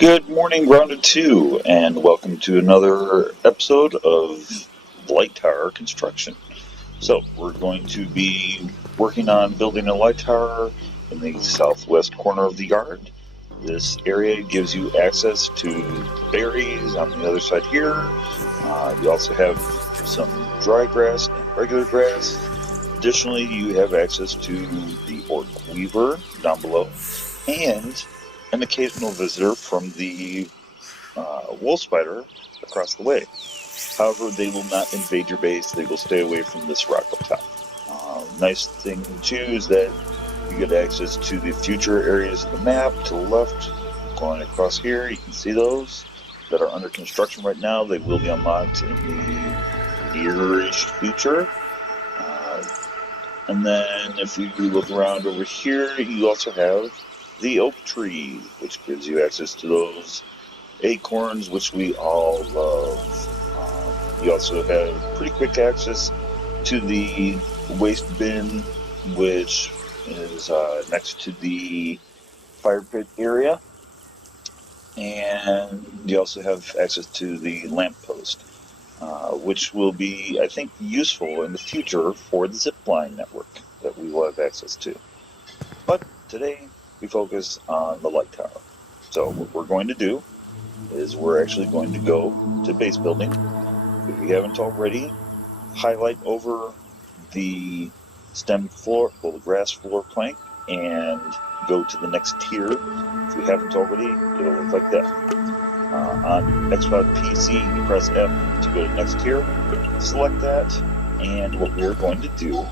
Good morning, Grounded 2, and welcome to another episode of Light Tower Construction. So, we're going to be working on building a light tower in the southwest corner of the yard. This area gives you access to berries on the other side here. You also have some dry grass and regular grass. Additionally, you have access to the orc weaver down below and an occasional visitor from the wool spider across the way. However, they will not invade your base. They will stay away from this rock up top. Nice thing too is that you get access to the future areas of the map to the left. Going across here, you can see those that are under construction right now. They will be unlocked in the near-ish future. And then if you look around over here, you also have the oak tree, which gives you access to those acorns, which we all love. You also have pretty quick access to the waste bin, which is next to the fire pit area. And you also have access to the lamppost, which will be, I think, useful in the future for the zipline network that we will have access to. But today we focus on the light tower. So what we're going to do is we're actually going to go to base building. If you haven't already, highlight over the stem floor, well, the grass floor plank, and go to the next tier. If you haven't already, it'll look like that. On Xbox PC, you press F to go to next tier, select that, and what we're going to do,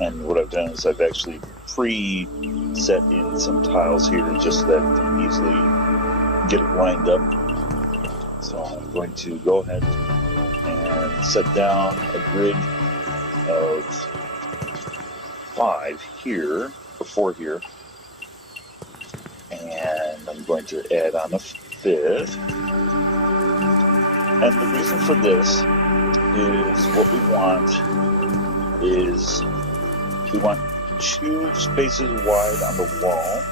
and what I've done is I've actually pre-set in some tiles here just so that I can easily get it lined up. So I'm going to go ahead and set down a grid of 5 here, or 4 here, and I'm going to add on a 5th. And the reason for this is what we want is we want 2 spaces wide on the wall,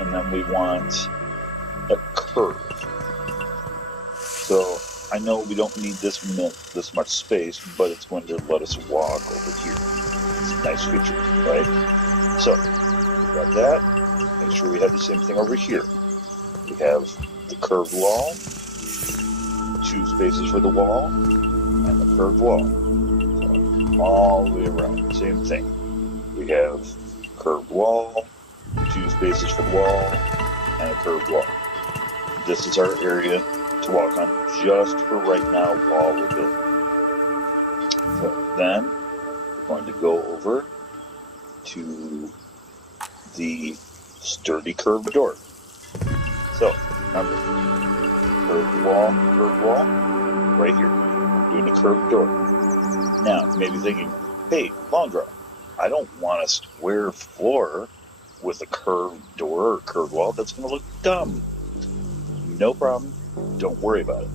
and then we want a curve. So I know we don't need this much space, but it's going to let us walk over here. It's a nice feature, right? So we got that. Make sure we have the same thing over here. We have the curved wall, 2 spaces for the wall, and the curved wall. So all the way around, same thing. We have curved wall, 2 spaces for the wall, and a curved wall. This is our area to walk on just for right now while we're building. So then we're going to go over to the sturdy curved door. So remember, curved wall, right here. I'm doing a curved door. Now you may be thinking, hey, long draw, I don't want a square floor with a curved door or curved wall. That's going to look dumb. No problem. Don't worry about it.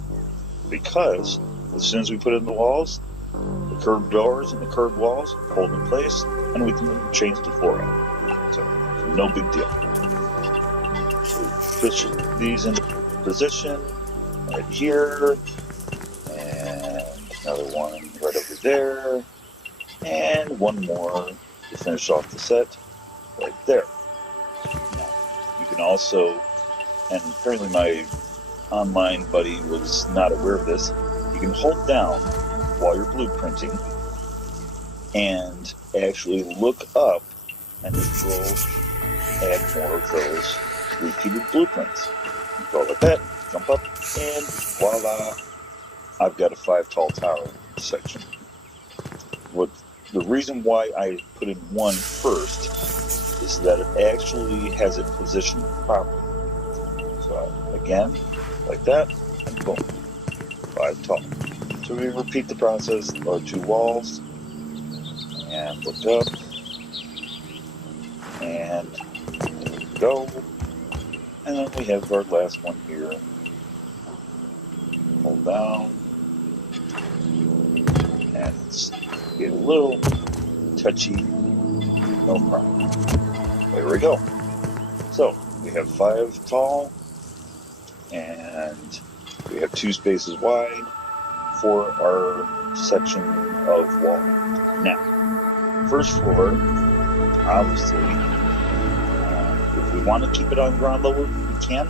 Because as soon as we put in the walls, the curved doors and the curved walls hold in place, and we can change the floor out. So, no big deal. So push these into position right here, and another one right over there, and one more to finish off the set right there. Now, you can also, and apparently my online buddy was not aware of this, you can hold down while you're blueprinting and actually look up, and it will add more of those repeated blueprints. You go like that, jump up, and voila, I've got a 5 tall tower section. The reason why I put in 1 first is that it actually has it positioned properly. So again, like that, and boom, 5 tall. So we repeat the process, our 2 walls, and look up, and there we go. And then we have our last one here. Hold down, and it's get a little touchy, no problem. There we go. So we have 5 tall, and we have 2 spaces wide for our section of wall. Now, first floor, obviously, if we want to keep it on ground level, we can.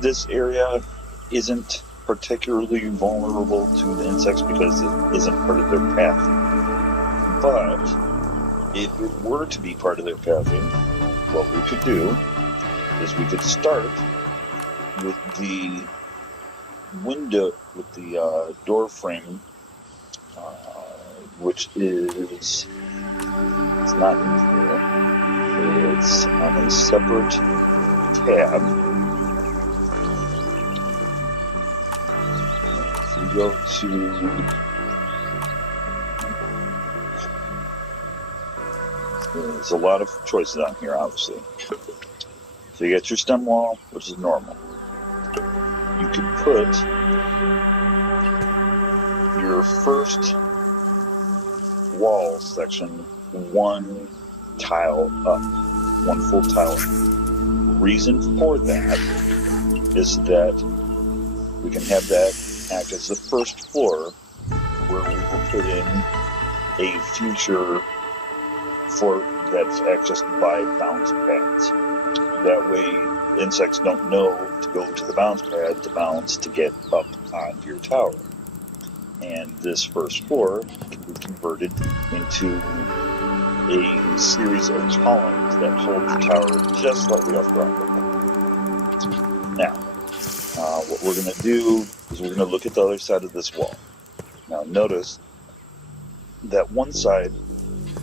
This area isn't particularly vulnerable to the insects because it isn't part of their pathing. But if it were to be part of their pathing, what we could do is we could start with the window, with the door frame, which is, it's not in here, it's on a separate tab. If we go to, there's a lot of choices on here, obviously. So you got your stem wall, which is normal. You could put your first wall section 1 tile up, 1 full tile up. Reason for that is that we can have that act as the first floor where we will put in a future for that's act just by bounce pads. That way insects don't know to go to the bounce pad to bounce to get up onto your tower. And this first floor can be converted into a series of columns that hold the tower just slightly off ground level. Now, what we're going to do is we're going to look at the other side of this wall. Now notice that one side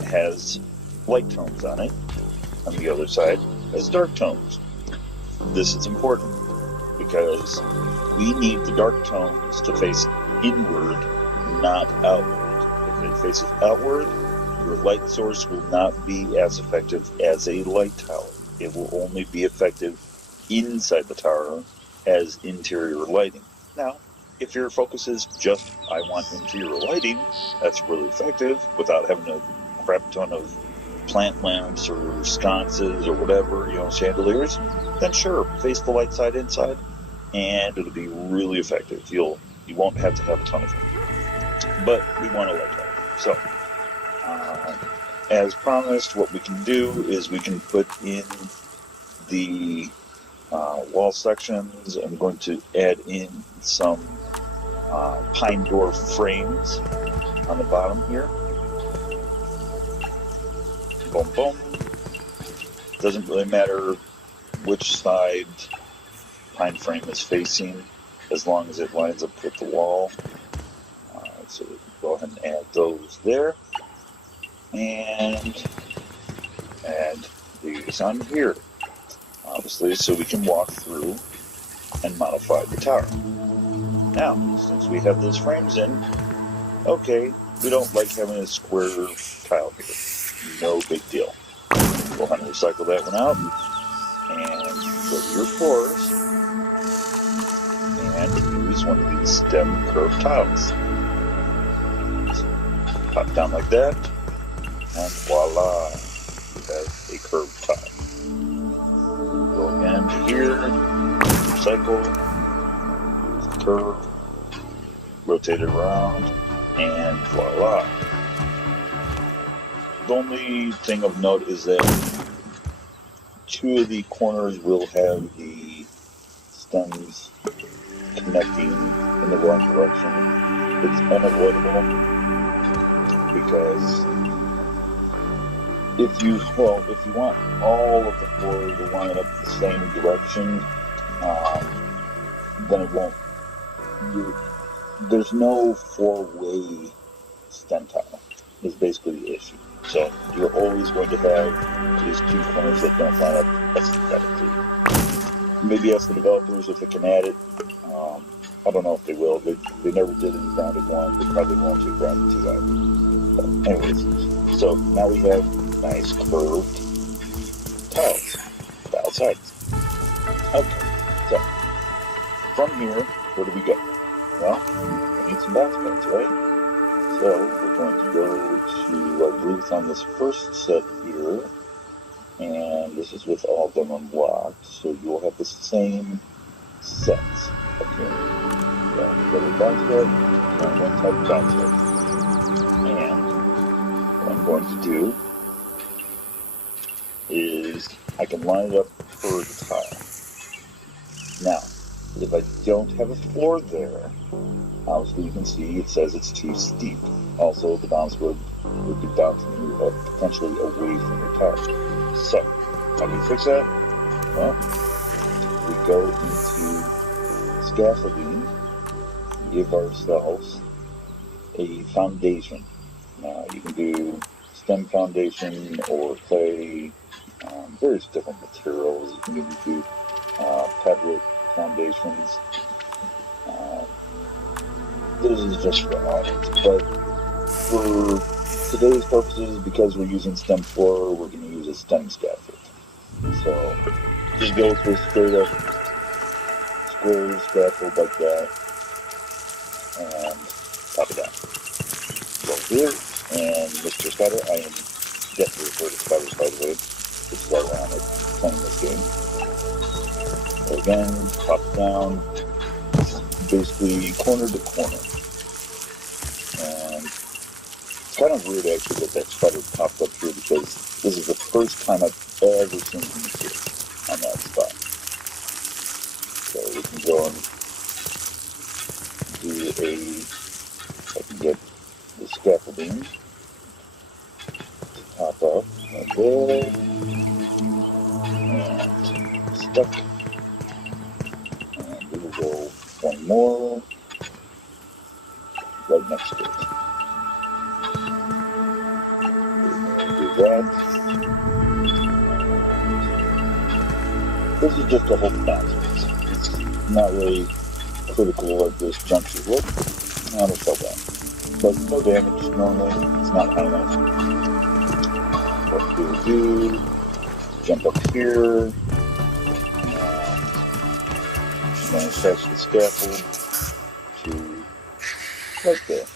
has light tones on it, and the other side has dark tones. This is important because we need the dark tones to face inward, not outward. If it faces outward, your light source will not be as effective as a light tower. It will only be effective inside the tower as interior lighting. Now, if your focus is just, I want interior lighting, that's really effective without having a crap ton of plant lamps or sconces or whatever, chandeliers, then sure, face the light side inside, and it'll be really effective. You won't have to have a ton of them. But we want a light tower. So, as promised, what we can do is we can put in the wall sections. I'm going to add in some pine door frames on the bottom here. Boom, boom. Doesn't really matter which side pine frame is facing as long as it lines up with the wall. So we can go ahead and add those there. And add these on here, obviously, so we can walk through and modify the tower. Now, since we have those frames in, okay, we don't like having a square tile here. No big deal. Go ahead and recycle that one out, and go to your floors, and use one of these stem curved tiles. Pop down like that, and voila, you have a curved tile. Go again here, recycle, use the curve, rotate it around, and voila. The only thing of note is that 2 of the corners will have the stems connecting in the wrong direction. It's unavoidable because if you want all of the floor to line up the same direction, then it won't. There's no 4-way stem tile. Is basically the issue. So you're always going to have these 2 corners that don't line up aesthetically. Maybe ask the developers if they can add it. I don't know if they will. They never did in grounded 1. They probably won't do grounded 2 either. But anyways, so now we have nice curved tiles, tile sides. Okay, so from here, where do we go? Well, we need some bounce pads, right? So we're going to go to, I believe it's on this first set here, and this is with all of them unlocked, so you'll have the same sets appearing. So go to bounce pad, so I'm going to type bounce pad. And what I'm going to do is I can line it up per the tile. Now, if I don't have a floor there, obviously you can see it says it's too steep. Also, the bounce would be bouncing you up potentially away from your tile. So, how do we fix that? Well, we go into scaffolding, give ourselves a foundation. Now, you can do stem foundation or clay, various different materials. You can even do pebble foundations. This is just for audits, but for today's purposes, because we're using stem floor, we're going to use a stem scaffold. So just go with a straight up square scaffold like that and pop it down. Go here, and Mr. Spider, I am definitely afraid of spiders, by the way. This is why I'm playing this game. So again, pop it down, basically corner to corner. And it's kind of weird actually that spider popped up here, because this is the first time I've ever seen him here on that spot. So we can go and do if I can get the scaffolding to pop up right there, and stuck, and we will go one more right next to it. Do that. This is just a whole bounce. It's not really critical at this juncture. Whoop, not a shell down. But no damage normally, it's not high enough. What we will do, jump up here, and then attach the scaffold to right there.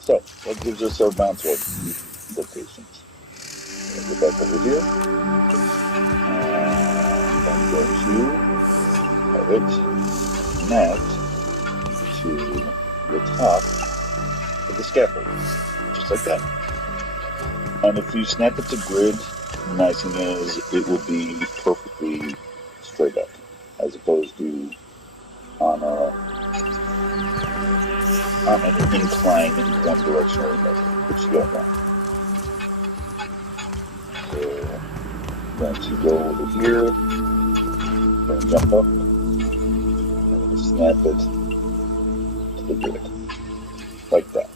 So, that gives us our bounce locations. We'll go back over here, and I'm going to have it connect to the top of the scaffold, just like that. And if you snap it to grid, the nice thing is it will be perfectly straight up, as opposed to on an incline in one direction or another, which you don't want. So I'm going to go over here, and jump up, and I'm going to snap it to the grid, like that.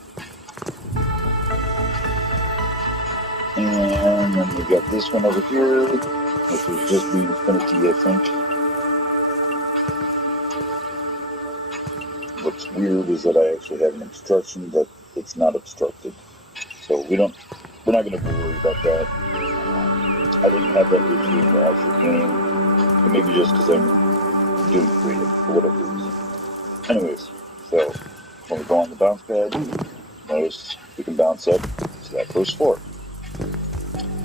And then we got this one over here, which was just the infinity, I think. What's weird is that I actually have an obstruction that it's not obstructed. So we're not going to worry about that. I didn't have that issue in the actual game. It may be just because I'm doing creative for whatever reason. Anyways, so when we go on the bounce pad, notice we can bounce up to that first floor.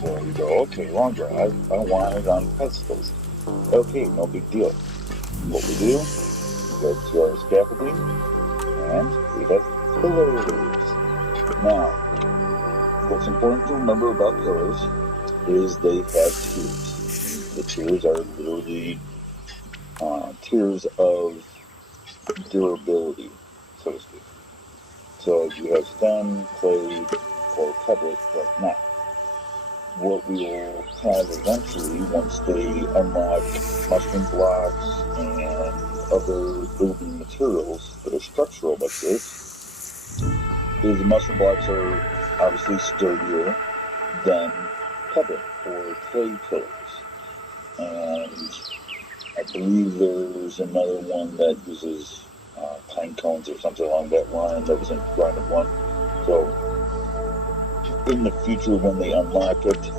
So you go, okay, long drive, I don't want it on pedestals. Okay, no big deal. What we do, we go to our scaffolding, and we have pillars. Now, what's important to remember about pillars is they have tiers. The tiers are literally tiers of durability, so to speak. So you have stem, clay, or pebble right now. What we will have eventually, once they unlock mushroom blocks and other building materials that are structural like this, is the mushroom blocks are obviously sturdier than pebble or clay pillars. And I believe there's another one that uses pine cones or something along that line that was in Grind of One. So in the future, when they unlock it,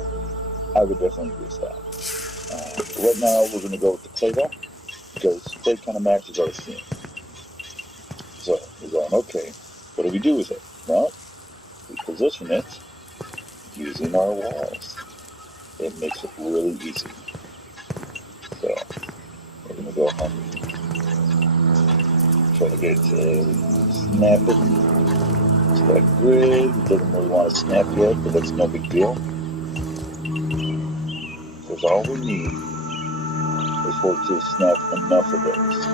I would definitely use that. Right now, we're going to go with the clay though, because clay kind of matches our theme. So we're going, okay, what do we do with it? Well, we position it using our walls. it makes it really easy. So we're going to go ahead and try to get it to snap it to that grid. It doesn't really want to snap yet, but that's no big deal. Because all we need is for it to snap enough of those.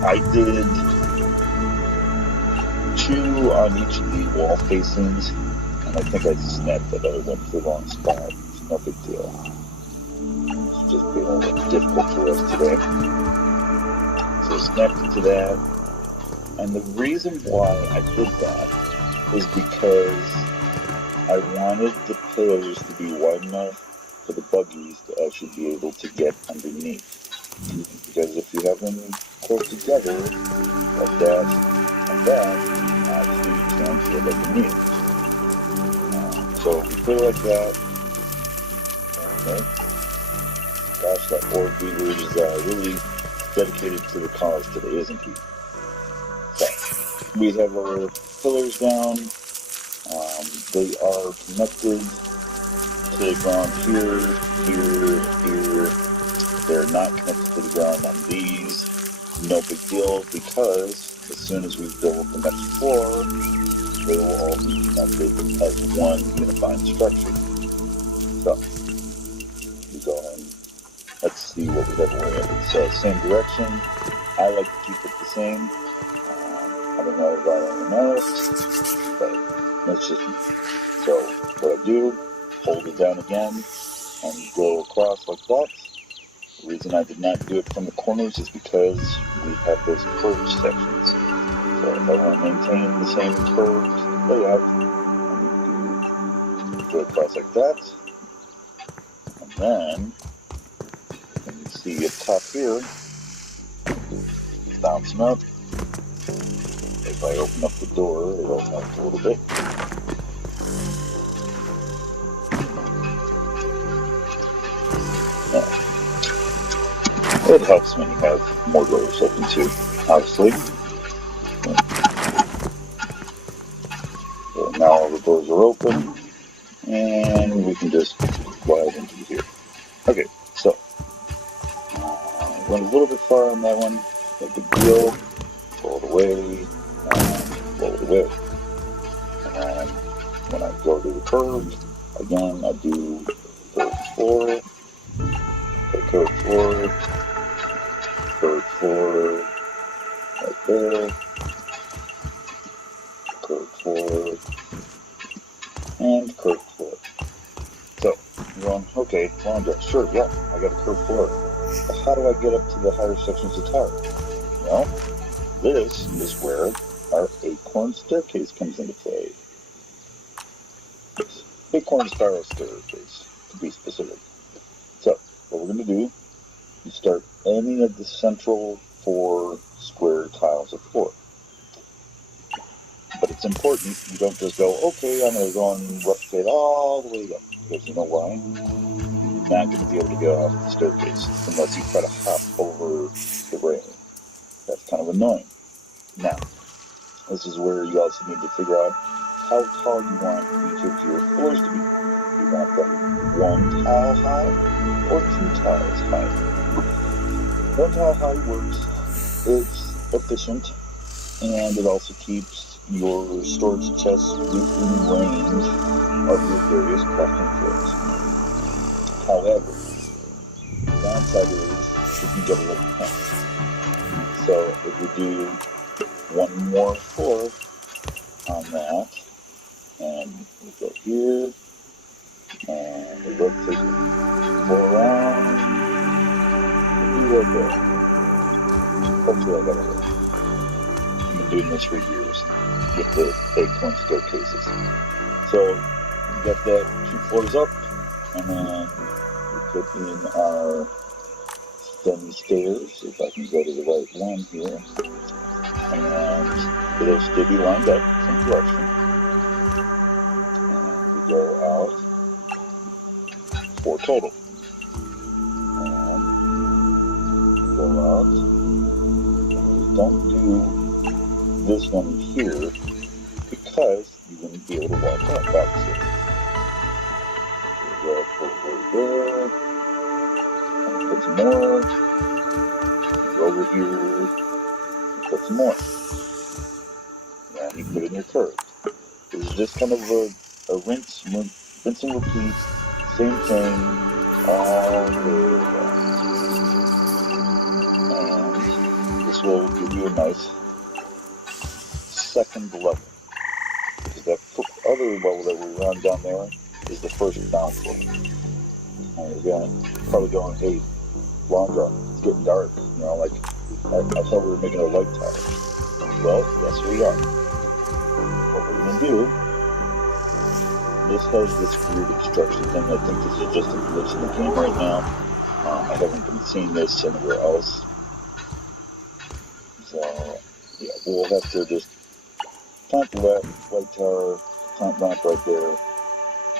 I did 2 on each of the wall facings, and I think I snapped that other one to the wrong spot. It's no big deal. It's just being a little difficult for us today. So I snapped it to that. And the reason why I did that is because I wanted the pillars to be wide enough for the buggies to actually be able to get underneath. Because if you have them close together, like that and that, actually you can't get underneath. So we put it like that. Okay. Gosh, that board beater is really dedicated to the cause today, isn't he? So we have our pillars down. They are connected to the ground here, here, here. They're not connected to the ground on these. No big deal, because as soon as we build the next floor, they will all be connected as one unified structure. So we go ahead and let's see what we have oriented. So same direction. I like to keep it the same. I don't know about anyone else, but that's just me. So what I do, hold it down again and go across like that. The reason I did not do it from the corners is because we have those curved sections. So if I want to maintain the same curved layout, I need to go across like that. And then, you can see up top here, bouncing up. If I open up the door, it'll help a little bit. It helps when you have more doors open too, obviously. So now all the doors are open, and we can just glide into here. Okay, so went a little bit far on that one. No big deal. Roll it away, roll it away. And when I go to the curve, again, I do curve floor, curve floor, curve floor, right there, curve floor, and curve floor. So, you're going, okay, long dress, sure, yeah, I got a curved floor. But how do I get up to the higher sections of the tower? Well, this is where our acorn staircase comes into play. Acorn spiral staircase, to be specific. So, what we're going to do is start any of the central 4 square tiles of floor. But it's important you don't just go, okay, I'm going to go and replicate all the way up. Because you know why? You're not going to be able to get off the staircase unless you try to hop over the railing. That's kind of annoying. Now, this is where you also need to figure out how tall you want each of your floors to be. You want them 1 tile high or 2 tiles high. 1 tile high works. It's efficient, and it also keeps your storage chests within range of your various crafting floors. However, the downside is it can get a little tense. So if we do 1 more floor on that, and we go here, and we rotate go around, we go there. Hopefully I got it right. I've been doing this for years with the acorn staircases. So we got that 2 floors up, and then we put in our stem stairs, if I can go to the right one here. And it'll still be lined up, same direction. And we go out 4 total. And we go out. And we don't do this one here because you wouldn't be able to walk up, obviously. more. Go over here, put some more. And you put in your curves. It's just kind of a rinse and repeat, same thing all the way around. And this will give you a nice second level. Because that other level that we run down there is the first down floor. And you're probably going, hey, Londra, it's getting dark. You know, like, I thought we were making a light tower. Well, yes, we are. What we're going to do, this has this weird obstruction thing. I think this is just a glitch in the game right now. I haven't been seeing this anywhere else. So, yeah, we'll have to just plant the light tower, plant lamp right there.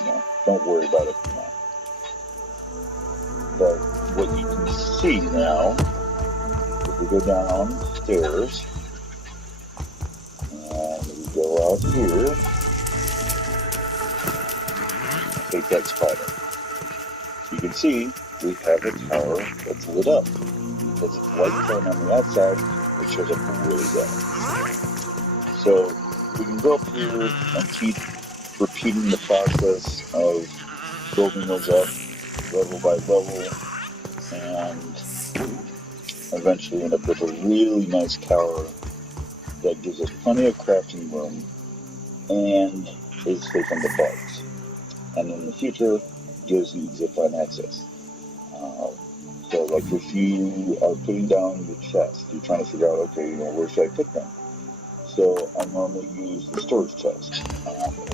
No, don't worry about it for now. But what you can see now, if we go downstairs, and we go out here, take that spider. You can see we have a tower that's lit up. Because it's light tone on the outside, it shows up really well. So we can go up here and keep repeating the process of building those up level by level and eventually end up with a really nice tower that gives us plenty of crafting room and is safe from the bugs. And in the future, gives you zipline access. So like if you are putting down your chest, you're trying to figure out, okay, where should I put them? So I normally use the storage chest,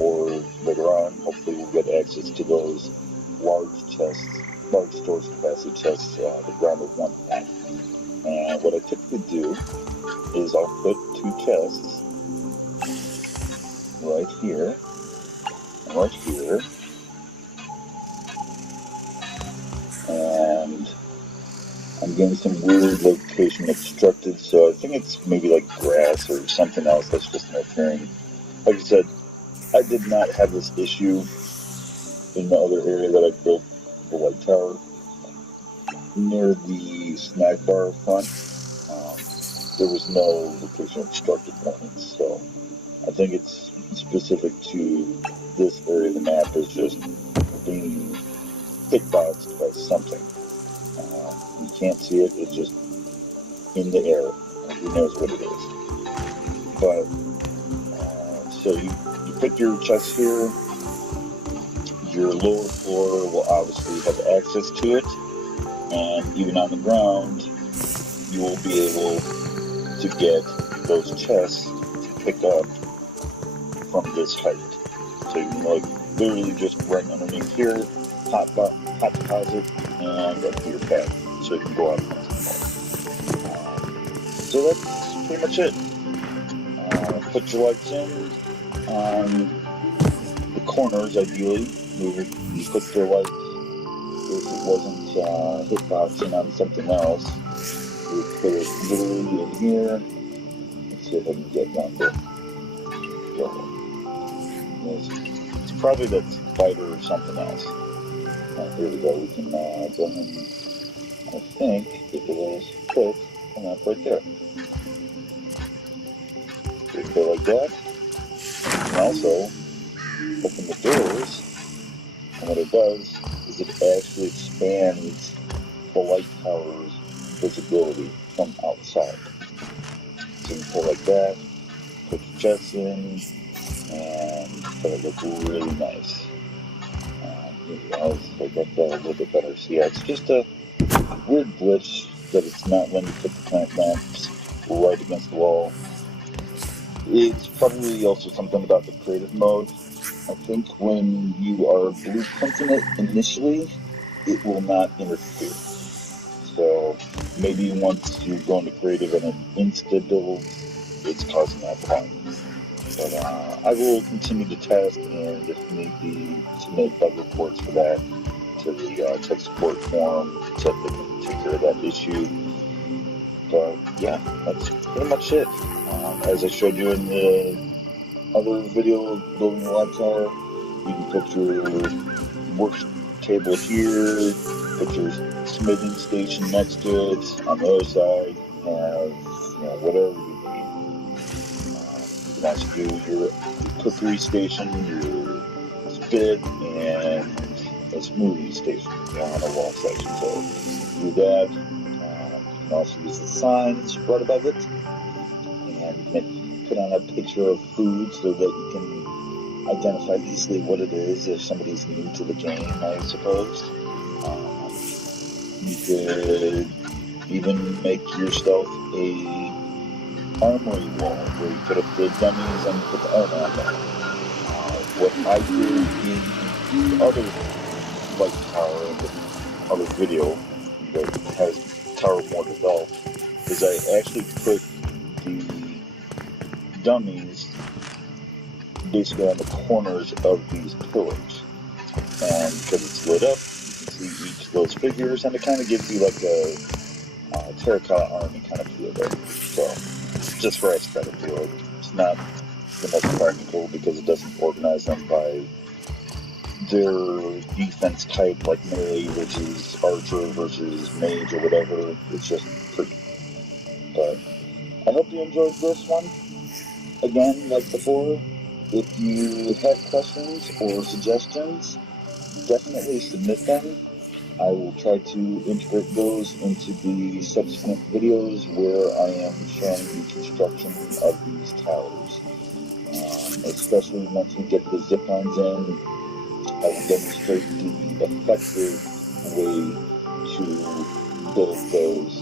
or later on, hopefully we'll get access to those large storage capacity chests, the ground of 110. And what I typically do is I'll put 2 chests right here, and right here, and I'm getting some weird location obstructed, so I think it's maybe like grass or something else that's just interfering. Like I said, I did not have this issue in the other area that I built the light tower near the snack bar front. There was no location obstructed points, so I think it's specific to this area of the map is just being hitboxed by something. You can't see it, it's just in the air. Who knows what it is. But, so you put your chest here. Your lower floor will obviously have access to it. And even on the ground, you will be able to get those chests to pick up from this height. So you can like literally just right underneath here, hot deposit, and up to your pad. So you can go out and hunt some more. So that's pretty much it. Put your lights in on the corners, ideally. You put your lights, if it wasn't hitboxing on something else, you would put it literally in here. Let's see if I can get one there. It's probably that spider or something else. Here we go. We can go ahead and, I think, if it was put, come up right there. So you go like that. And also, open the doors. And what it does is it actually expands the light tower's visibility from outside. So you can pull like that, put your chests in, and it'll look really nice. So I got that a little bit better. So yeah, it's just a weird glitch that it's not letting you put the plant lamps right against the wall. It's probably also something about the creative mode. I think when you are blueprinting it initially, it will not interfere. So maybe once you go into creative and it insta-builds, it's causing that problem. But I will continue to test and if need be, submit bug reports for that to the tech support forum so that they can take care of that issue. But yeah, that's pretty much it. As I showed you in the other video of building a light tower, you can put your work table here, put your smithing station next to it. On the other side, you can have, whatever you need. You can also do your cookery station, your spit, and a smoothie station, on a wall section. So you can do that. You can also use the signs right above it, and you can put on a picture of food so that you can identify easily what it is if somebody's new to the game, I suppose. You could even make yourself a armory wall where you put up the dummies and you put the armor on there. What I did in the other light tower, in the other video that has tower more developed, is I actually put the dummies basically on the corners of these pillars. And because it's lit up, you can see each of those figures, and it kind of gives you like a terracotta army kind of feel there. So, just for aesthetic feel, it's not the most practical because it doesn't organize them by their defense type, like melee versus archer versus mage or whatever. It's just pretty. But I hope you enjoyed this one. Again, like before, if you have questions or suggestions, definitely submit them. I will try to integrate those into the subsequent videos where I am showing the construction of these towers. Especially once we get the zip lines in, I will demonstrate the effective way to build those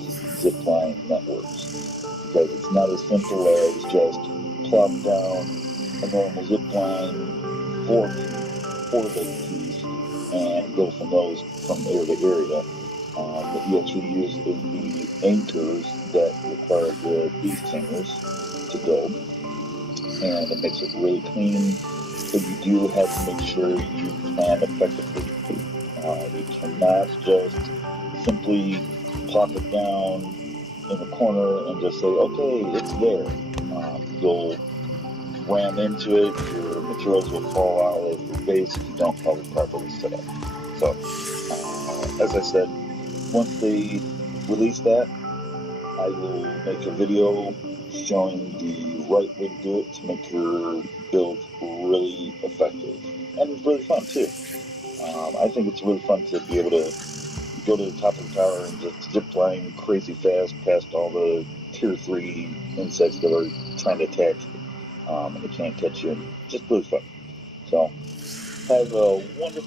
zip line networks. Because it's not as simple as just plop down a normal zip line, four-leg piece, and go from those from area to area. You actually use the anchors that require the beast hangers to build, and it makes it really clean. But you do have to make sure you plan effectively. You cannot just simply plop it down in the corner and just say, okay, it's there. You'll ram into it, your materials will fall out of your base if you don't have it properly set up. So, as I said, once they release that, I will make a video showing the right way to do it to make your build really effective and really fun too. I think it's really fun to be able to go to the top of the tower and just zip line crazy fast past all the tier 3 insects that are trying to attack you, and they can't catch you. And just really fun. So, have a wonderful